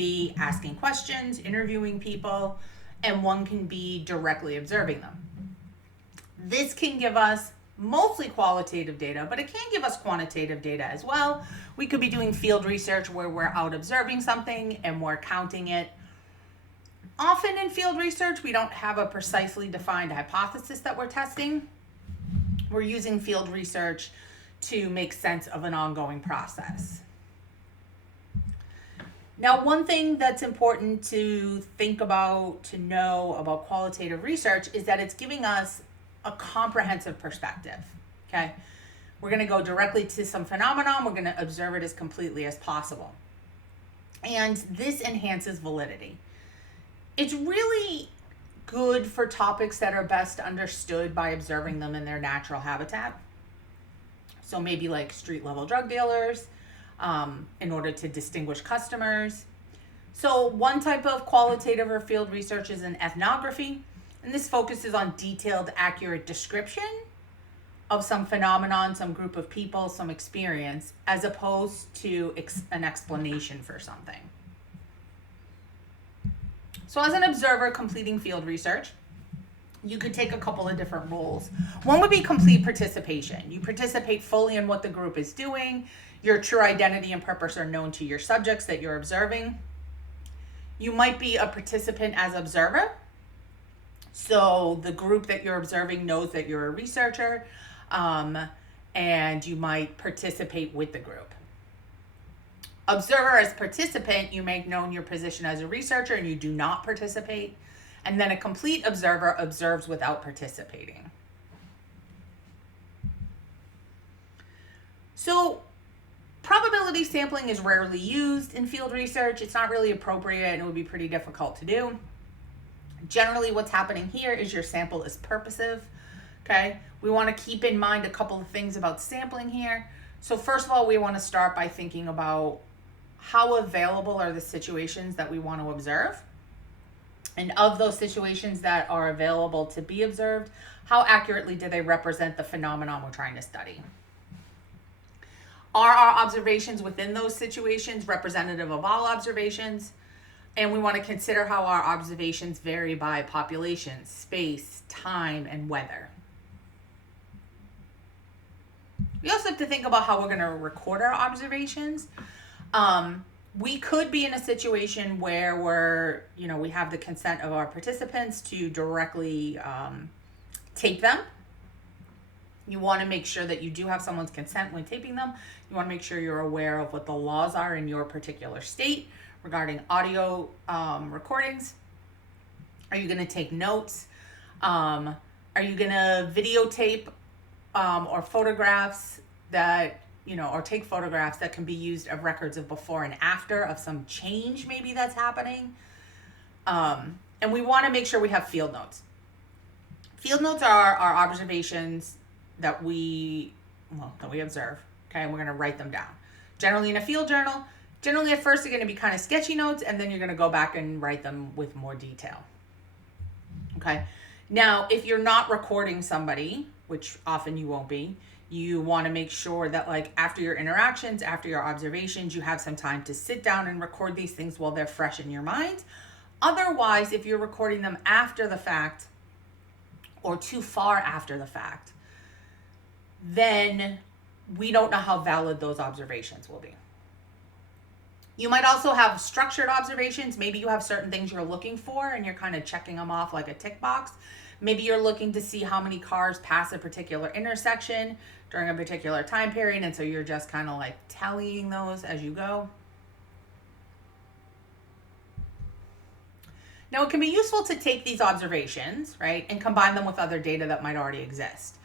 be asking questions, interviewing people, and one can be directly observing them. This can give us mostly qualitative data, but it can give us quantitative data as well. We could be doing field research where we're out observing something and we're counting it. Often in field research, we don't have a precisely defined hypothesis that we're testing. We're using field research to make sense of an ongoing process. Now, one thing that's important to think about, to know about qualitative research is that it's giving us a comprehensive perspective, okay? We're gonna go directly to some phenomenon, we're gonna observe it as completely as possible. And this enhances validity. It's really good for topics that are best understood by observing them in their natural habitat. So maybe like street level drug dealers, in order to distinguish customers. So one type of qualitative or field research is an ethnography, and this focuses on detailed, accurate description of some phenomenon, some group of people, some experience, as opposed to an explanation for something. So as an observer completing field research, you could take a couple of different roles. One would be complete participation. You participate fully in what the group is doing. Your true identity and purpose are known to your subjects that you're observing. You might be a participant as observer. So the group that you're observing knows that you're a researcher, and you might participate with the group. Observer as participant, you make known your position as a researcher and you do not participate. And then a complete observer observes without participating. So probability sampling is rarely used in field research. It's not really appropriate and it would be pretty difficult to do. Generally, what's happening here is your sample is purposive, okay? We want to keep in mind a couple of things about sampling here. So first of all, we want to start by thinking about how available are the situations that we want to observe. And of those situations that are available to be observed, how accurately do they represent the phenomenon we're trying to study? Are our observations within those situations representative of all observations? And we want to consider how our observations vary by population, space, time, and weather. We also have to think about how we're going to record our observations. We could be in a situation where we have the consent of our participants to directly tape them. You want to make sure that you do have someone's consent when taping them. You want to make sure you're aware of what the laws are in your particular state regarding audio recordings. Are you going to take notes? Are you going to videotape or photographs that or take photographs that can be used of records of before and after of some change maybe that's happening. And we want to make sure we have field notes. Field notes are our observations that we observe, okay, and we're going to write them down. Generally in a field journal, at first they're going to be kind of sketchy notes, and then you're going to go back and write them with more detail, okay? Now, if you're not recording somebody, which often you won't be, you want to make sure that after your interactions, after your observations, you have some time to sit down and record these things while they're fresh in your mind. Otherwise, if you're recording them after the fact or too far after the fact, then we don't know how valid those observations will be. You might also have structured observations. Maybe you have certain things you're looking for and you're kind of checking them off like a tick box. Maybe you're looking to see how many cars pass a particular intersection during a particular time period, and so you're just kind of tallying those as you go. Now, it can be useful to take these observations, right, and combine them with other data that might already exist.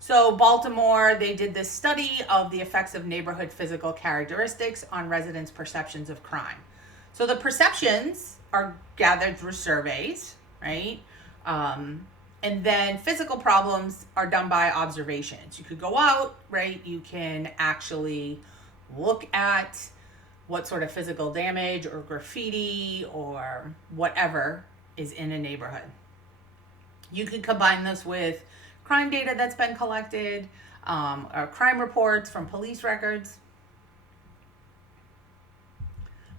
So Baltimore, they did this study of the effects of neighborhood physical characteristics on residents' perceptions of crime. So the perceptions are gathered through surveys, right? And then physical problems are done by observations. You could go out, right? You can actually look at what sort of physical damage or graffiti or whatever is in a neighborhood. You could combine this with crime data that's been collected, or crime reports from police records.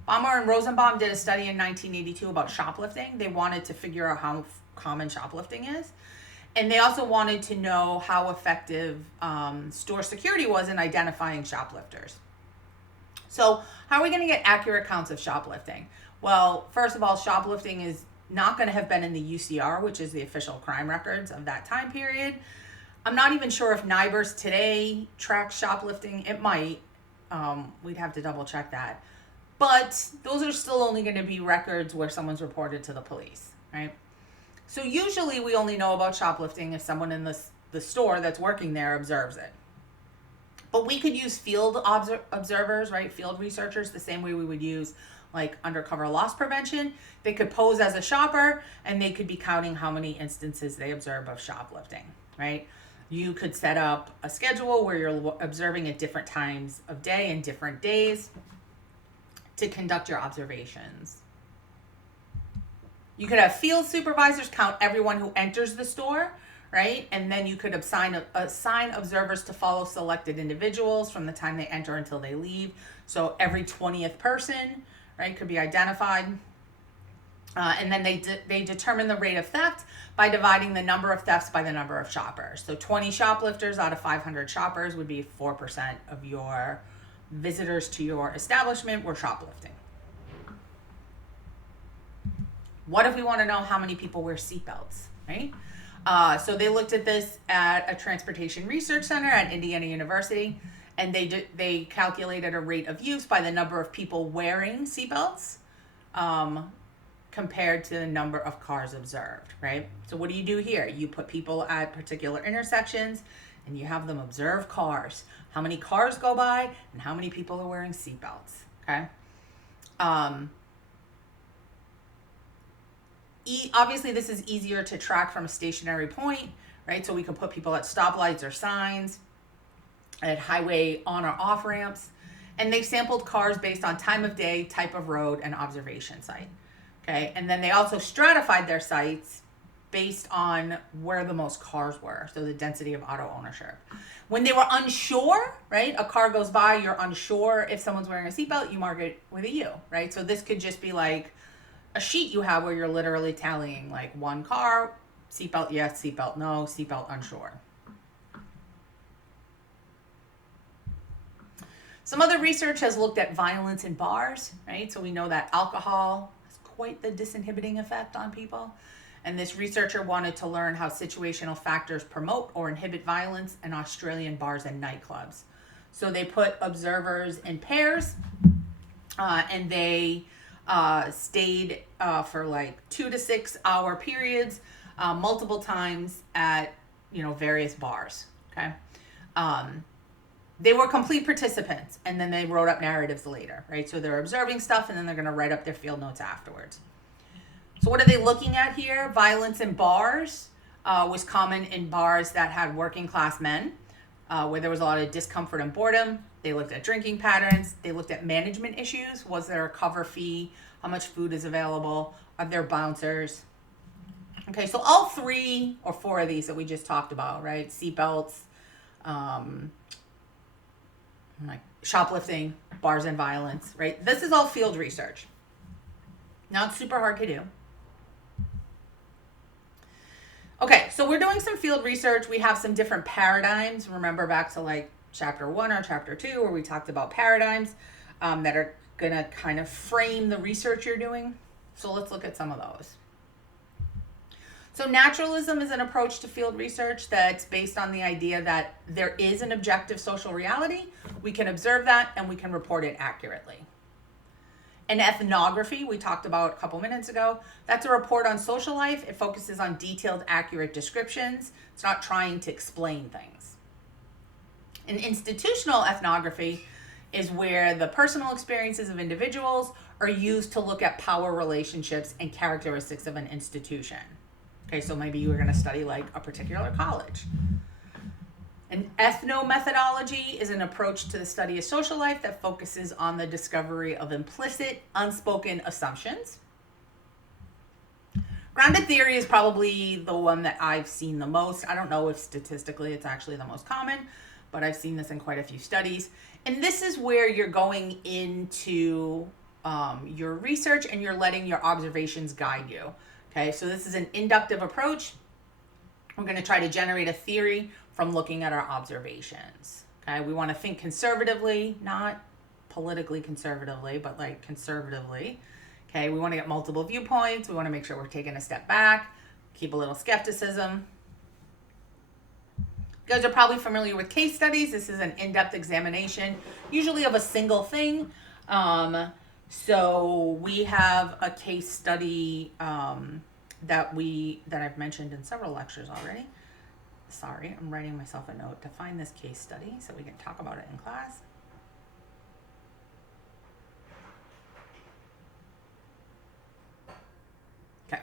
Baumar and Rosenbaum did a study in 1982 about shoplifting. They wanted to figure out how common shoplifting is. And they also wanted to know how effective store security was in identifying shoplifters. So how are we going to get accurate counts of shoplifting? Well, first of all, shoplifting is not going to have been in the UCR, which is the official crime records of that time period. I'm not even sure if NIBRS today tracks shoplifting. It might. We'd have to double check that. But those are still only going to be records where someone's reported to the police, right? So usually we only know about shoplifting if someone in the store that's working there observes it. But we could use field observers, right? Field researchers, the same way we would use like undercover loss prevention. They could pose as a shopper and they could be counting how many instances they observe of shoplifting, right? You could set up a schedule where you're observing at different times of day and different days to conduct your observations. You could have field supervisors count everyone who enters the store, right? And then you could assign observers to follow selected individuals from the time they enter until they leave. So every 20th person, right, could be identified. And then they determine the rate of theft by dividing the number of thefts by the number of shoppers. So 20 shoplifters out of 500 shoppers would be 4% of your visitors to your establishment were shoplifting. What if we want to know how many people wear seatbelts, right? So they looked at this at a transportation research center at Indiana University, and they calculated a rate of use by the number of people wearing seatbelts compared to the number of cars observed, right? So what do you do here? You put people at particular intersections and you have them observe cars. How many cars go by and how many people are wearing seatbelts, okay? Obviously, this is easier to track from a stationary point, right? So we can put people at stoplights or signs, at highway on or off ramps, and they sampled cars based on time of day, type of road, and observation site, okay? And then they also stratified their sites based on where the most cars were, so the density of auto ownership. When they were unsure, right? A car goes by, you're unsure if someone's wearing a seatbelt, you mark it with a U, right? So this could just be like a sheet you have where you're literally tallying like one car, seatbelt yes, seatbelt no, seatbelt unsure. Some other research has looked at violence in bars, right? So we know that alcohol has quite the disinhibiting effect on people. And this researcher wanted to learn how situational factors promote or inhibit violence in Australian bars and nightclubs. So they put observers in pairs and they stayed for like 2 to 6 hour periods, multiple times at, various bars. Okay. They were complete participants and then they wrote up narratives later, right? So they're observing stuff and then they're going to write up their field notes afterwards. So what are they looking at here? Violence in bars was common in bars that had working class men, where there was a lot of discomfort and boredom. They looked at drinking patterns. They looked at management issues. Was there a cover fee? How much food is available? Are there bouncers? Okay, so all 3 or 4 of these that we just talked about, right? Seatbelts, like shoplifting, bars and violence, right? This is all field research. Not super hard to do. Okay, so we're doing some field research. We have some different paradigms. Remember back to like chapter 1 or chapter 2 where we talked about paradigms that are going to kind of frame the research you're doing. So let's look at some of those. So naturalism is an approach to field research that's based on the idea that there is an objective social reality. We can observe that and we can report it accurately. And ethnography, we talked about a couple minutes ago, that's a report on social life. It focuses on detailed, accurate descriptions. It's not trying to explain things. And institutional ethnography is where the personal experiences of individuals are used to look at power relationships and characteristics of an institution. Okay, so maybe you were going to study like a particular college. An ethnomethodology is an approach to the study of social life that focuses on the discovery of implicit, unspoken assumptions. Grounded theory is probably the one that I've seen the most. I don't know if statistically it's actually the most common, but I've seen this in quite a few studies. And this is where you're going into your research, and you're letting your observations guide you. Okay, so this is an inductive approach. We're going to try to generate a theory from looking at our observations. Okay, we want to think conservatively, not politically conservatively, but like conservatively. Okay, we want to get multiple viewpoints. We want to make sure we're taking a step back, keep a little skepticism. You guys are probably familiar with case studies. This is an in-depth examination, usually of a single thing. So we have a case study that I've mentioned in several lectures already. Sorry, I'm writing myself a note to find this case study so we can talk about it in class. Okay.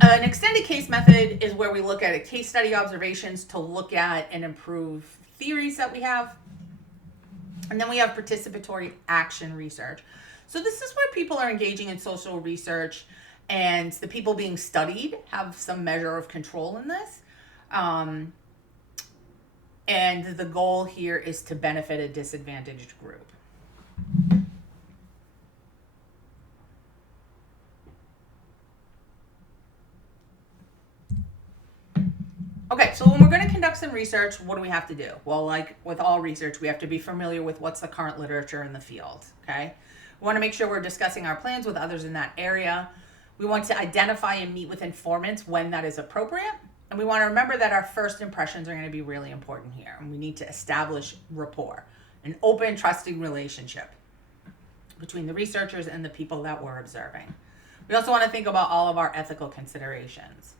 An extended case method is where we look at a case study observations to look at and improve theories that we have. And then we have participatory action research. So this is where people are engaging in social research, and the people being studied have some measure of control in this. And the goal here is to benefit a disadvantaged group. Okay, so when we're going to conduct some research, what do we have to do? Well, like with all research, we have to be familiar with what's the current literature in the field, okay? We want to make sure we're discussing our plans with others in that area. We want to identify and meet with informants when that is appropriate. And we want to remember that our first impressions are going to be really important here. And we need to establish rapport, an open, trusting relationship between the researchers and the people that we're observing. We also want to think about all of our ethical considerations.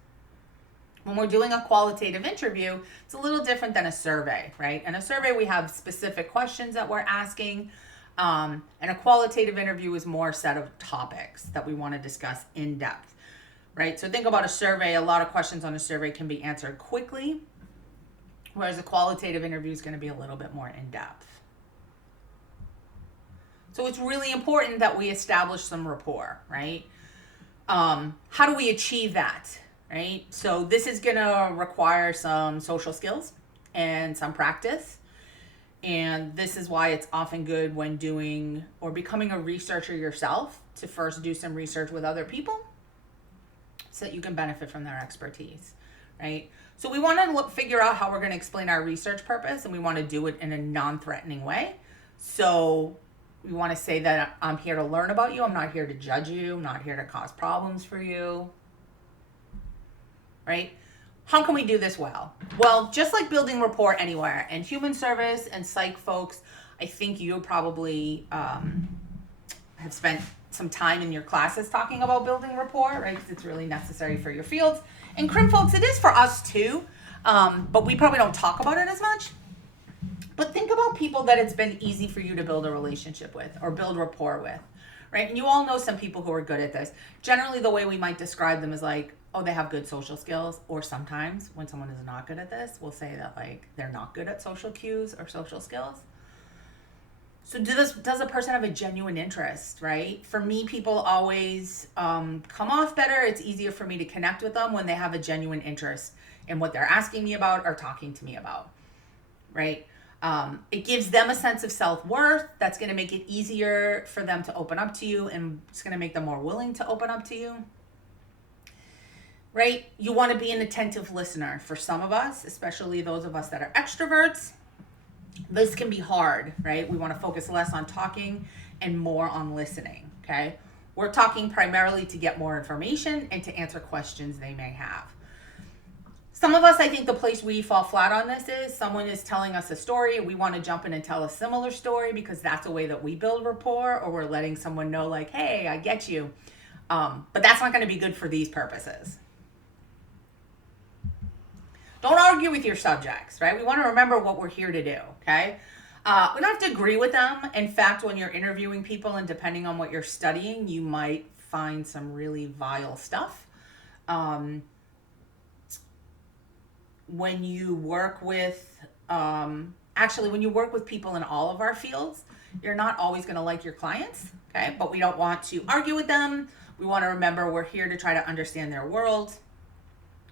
When we're doing a qualitative interview, it's a little different than a survey, right? In a survey, we have specific questions that we're asking. And a qualitative interview is more a set of topics that we want to discuss in depth, right? So think about a survey. A lot of questions on a survey can be answered quickly, whereas a qualitative interview is going to be a little bit more in depth. So it's really important that we establish some rapport, right? How do we achieve that? Right? So this is going to require some social skills and some practice. And this is why it's often good when doing or becoming a researcher yourself to first do some research with other people so that you can benefit from their expertise, right? So we want to figure out how we're going to explain our research purpose, and we want to do it in a non-threatening way. So we want to say that I'm here to learn about you. I'm not here to judge you. I'm not here to cause problems for you. Right? How can we do this well? Well, just like building rapport anywhere, and human service and psych folks, I think you probably have spent some time in your classes talking about building rapport, right? Because it's really necessary for your fields. And crim folks, it is for us too, but we probably don't talk about it as much. But think about people that it's been easy for you to build a relationship with or build rapport with, right? And you all know some people who are good at this. Generally, the way we might describe them is like, oh, they have good social skills. Or sometimes when someone is not good at this, we'll say that like they're not good at social cues or social skills. So does a person have a genuine interest, right? For me, people always come off better. It's easier for me to connect with them when they have a genuine interest in what they're asking me about or talking to me about, right? It gives them a sense of self-worth. That's going to make it easier for them to open up to you, and it's going to make them more willing to open up to you. Right? You want to be an attentive listener. For some of us, especially those of us that are extroverts, this can be hard, right? We want to focus less on talking and more on listening, okay? We're talking primarily to get more information and to answer questions they may have. Some of us, I think the place we fall flat on this is someone is telling us a story. We want to jump in and tell a similar story because that's a way that we build rapport, or we're letting someone know like, hey, I get you. But that's not going to be good for these purposes. Don't argue with your subjects, right? We want to remember what we're here to do, okay? We don't have to agree with them. In fact, when you're interviewing people and depending on what you're studying, you might find some really vile stuff. When you work with, when you work with people in all of our fields, you're not always going to like your clients, okay? But we don't want to argue with them. We want to remember we're here to try to understand their world.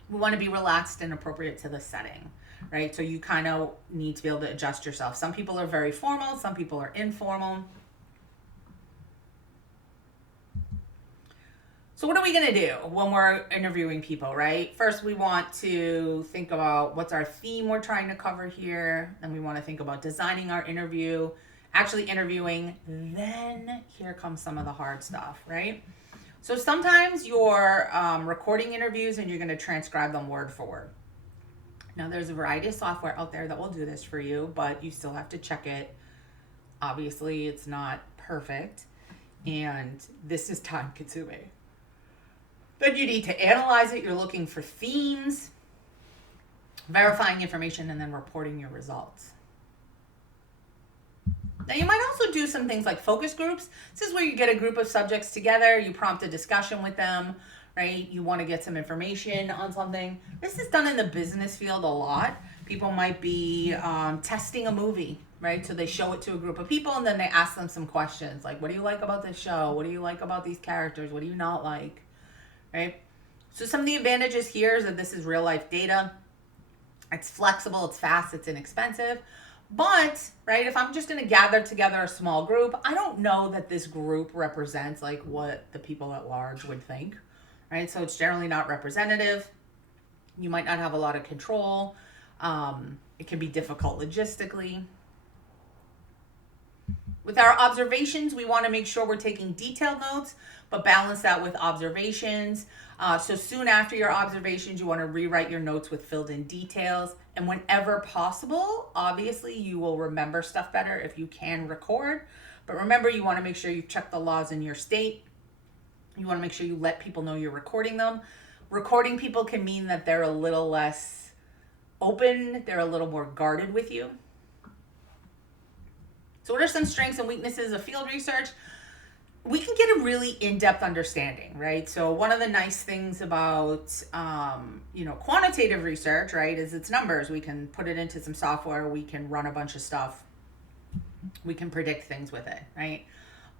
We want to be relaxed and appropriate to the setting, right? So you kind of need to be able to adjust yourself. Some people are very formal. Some people are informal. So what are we going to do when we're interviewing people, right? First, we want to think about what's our theme we're trying to cover here. Then we want to think about designing our interview, actually interviewing. Then here comes some of the hard stuff, right? So sometimes you're recording interviews and you're going to transcribe them word for word. Now, there's a variety of software out there that will do this for you, but you still have to check it. Obviously, it's not perfect, and this is time consuming. Then you need to analyze it. You're looking for themes, verifying information, and then reporting your results. Now, you might also do some things like focus groups. This is where you get a group of subjects together, you prompt a discussion with them, right? You want to get some information on something. This is done in the business field a lot. People might be testing a movie, right? So they show it to a group of people and then they ask them some questions like, what do you like about this show? What do you like about these characters? What do you not like? Right? So some of the advantages here is that this is real life data. It's flexible, it's fast, it's inexpensive. But, right, if I'm just going to gather together a small group, I don't know that this group represents like what the people at large would think, right? So it's generally not representative. You might not have a lot of control. It can be difficult logistically. With our observations, we want to make sure we're taking detailed notes, but balance that with observations. So soon after your observations, you want to rewrite your notes with filled in details. And whenever possible, obviously you will remember stuff better if you can record. But remember, you want to make sure you check the laws in your state. You want to make sure you let people know you're recording them. Recording people can mean that they're a little less open, they're a little more guarded with you. So what are some strengths and weaknesses of field research? We can get a really in-depth understanding, right? So one of the nice things about, quantitative research, right, is it's numbers. We can put it into some software. We can run a bunch of stuff. We can predict things with it, right?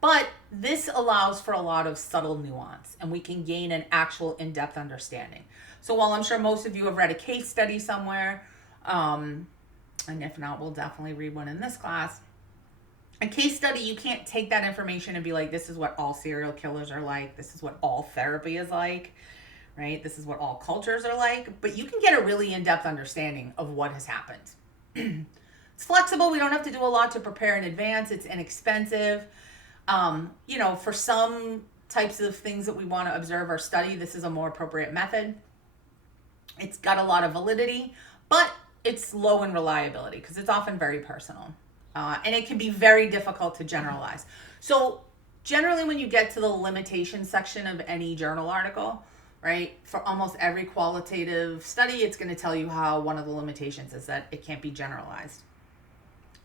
But this allows for a lot of subtle nuance, and we can gain an actual in-depth understanding. So while I'm sure most of you have read a case study somewhere, and if not, we'll definitely read one in this class. A case study, you can't take that information and be like, this is what all serial killers are like. This is what all therapy is like, right? This is what all cultures are like. But you can get a really in-depth understanding of what has happened. It's flexible. We don't have to do a lot to prepare in advance. It's inexpensive. For some types of things that we want to observe or study, this is a more appropriate method. It's got a lot of validity, but it's low in reliability because it's often very personal. And it can be very difficult to generalize. So generally when you get to the limitation section of any journal article, right, for almost every qualitative study, it's going to tell you how one of the limitations is that it can't be generalized.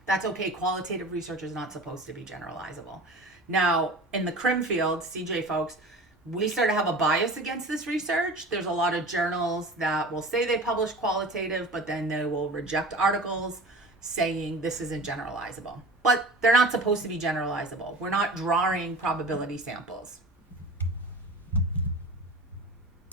That's okay. Qualitative research is not supposed to be generalizable. Now, in the CRIM field, CJ folks, we sort of have a bias against this research. There's a lot of journals that will say they publish qualitative, but then they will reject articles saying this isn't generalizable. But they're not supposed to be generalizable. We're not drawing probability samples,